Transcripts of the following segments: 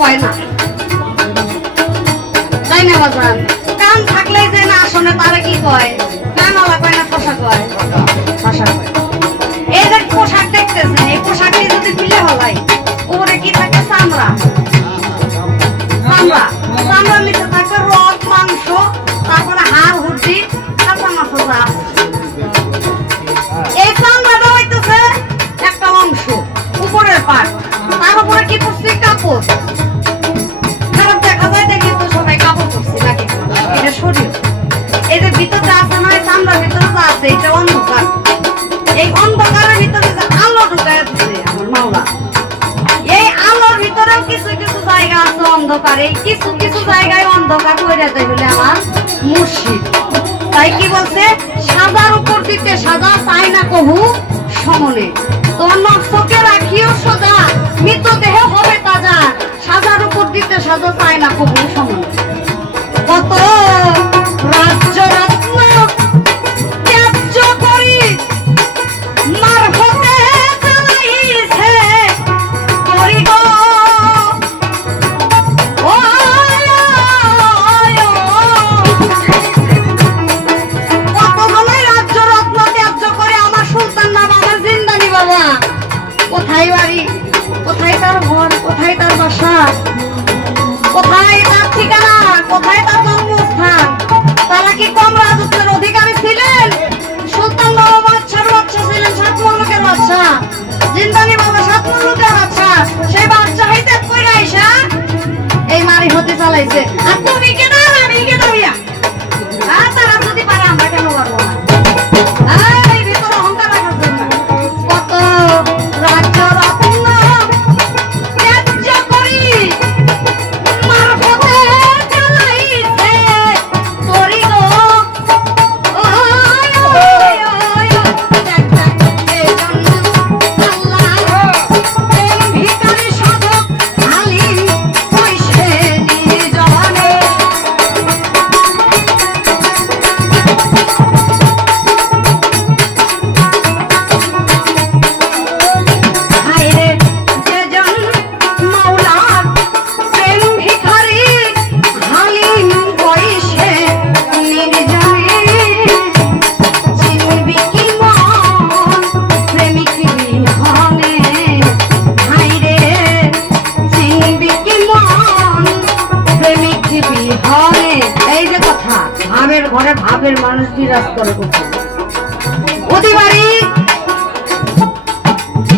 কয় না, তাই না বাজান? কান থাকলেই যে না শোনে তারা কি কয়? কানওয়ালা কয় না শশা কয়? শশা কয়। এই যে পোশাক দেখতেছেন, এই পোশাকটি যদি খুলে হলাই উপরে কি থাকে? চামড়া। চামড়া, চামড়ার নিচে থাকে রক, মাংস, তারপরে হাড়, হুড্ডি, কাঁচা মাছ আছে। এই চামড়াটা হইতেছে একটা অংশ, উপরের পার্ট। তার উপরে কি করছি? কাপড়। খারাপ দেখা যায় দেখি তো সবাই কাপড় পরছি নাকি? এটা শরীর। এই যে ভিতরে আছে না, চামড়ার ভিতরে যা আছে এটা অন্ধকার। এই অন্ধকারের ভিতরে যে আলো ঢুকায় দিচ্ছে আমার মাওলা, এই আলোর ভিতরেও কিছু কিছু জায়গা আছে অন্ধকার। এই কিছু কিছু জায়গায় অন্ধকার করে দেয় বলে আমার মুর্শিদ। তাই কি বলছে? সাজার উপর দিতে সাজা চাই না কহু সমনে, তোর নকশকে রাখিও সোজা, মৃতদেহ হবে তাজা। সাজার উপর দিতে সাজা চাই না কহু সমনে। কত রাজ্য রত্ন ত্যায্য করি মারফতে চালাইছে করি গো। কতজনের রাজ্য রত্ন ত্যায্য করে আমার সুলতান নাম, আমার জিন্দানি বাবা। কোথায় বাড়ি, কোথায় তার ঘর, কোথায় তার বাসা, কোথায় তার ঠিকানা, কোথায় তার জন্মস্থান? তারা কি কম রাজত্বের অধিকারী ছিলেন? সুলতান বাবা বাদশার বাচ্চা ছিলেন, সাত মুলুকের বাচ্চা। জিন্দানি বাবা সাত মুলুকের বাচ্চা। সেই বাচ্চা হইতে কইরা আইসা এই মারি হতে চালাইছে। আর তুমি কেন, আমি কেন হইয়া? তারা যদি পারে আমরা কেন পারবো না? এই ভিতরে অহংকার রাখার জন্য কত রাজ্য রত্ন ত্যায্য করি মারফতে চালাইছে করি গো। ভিকারি সাধক আলিম কইছে নিজ জবানে। হায়রে যেজন মাওলার প্রেম ভিখারি হালিম কইছে নির্জনে। চিনবি কি মন প্রেমিক বিহনে? হায়রে চিনবি কি মন প্রেমিক বিহনে? এই যে কথা, ভাবের ঘরে ভাবের মানুষ বিরাজ করে কোথায়? অধিবাড়ি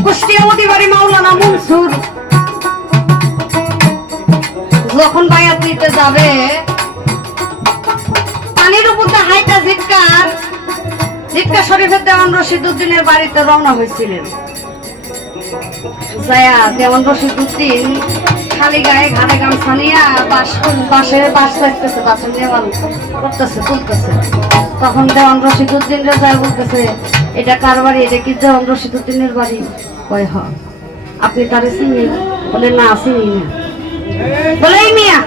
কুষ্টিয়া, অধিবাড়ি মাওলানা মনসুর যখন বায়াত নিতে যাবে, পানির উপর হাইটা জিটকা শরীফের দেওয়ান রশিদউদ্দিনের বাড়িতে রওনা হয়েছিলেন। যায়া দেওয়ান রশিদউদ্দিন খালি গায়ে ঘাড়ে গামছা নিয়ে বাঁশের বাঁশ চাইতেছে, বাঁশের নেওয়াল করতেছে, তুলতেছে। তখন দেওয়ান রশিদউদ্দিন রে যায় বলতেছে, এটা কার বাড়ি? এটা কি দেওয়ান রশিদউদ্দিনের বাড়ি? কয় হ। আপনি তারে চিনেন? বলে না, চিনি না। বলে এই মিয়া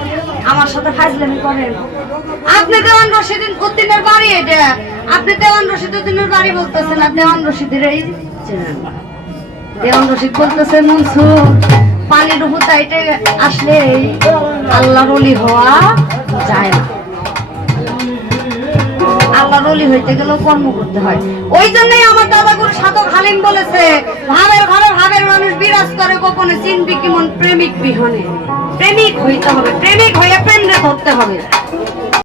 আমার সাথে ফাজলামি করেন? আপনি দেওয়ান রশিদউদ্দিনের বাড়ি এটা, আপনি দেওয়ান রশিদউদ্দিনের বাড়ি বলতেছেন, আর দেওয়ান রশিদের এই চেনেন না। দেওয়ান রশিদ বলতেছে, মনসুর পানির উপর চাইতে আসলে আল্লাহর ওলি হওয়া যায় না। আল্লাহর ওলি হইতে গেলেও কর্ম করতে হয়। ওই জন্যই আমার দাদাগুরু সাধক হালিম বলেছে, ভাবের ঘরে ভাবের মানুষ বিরাজ করে গোপনে, চিনবি কি মন প্রেমিক বিহনে? প্রেমিক হইতে হবে, প্রেমিক হইয়া প্রেমরে ধরতে হবে।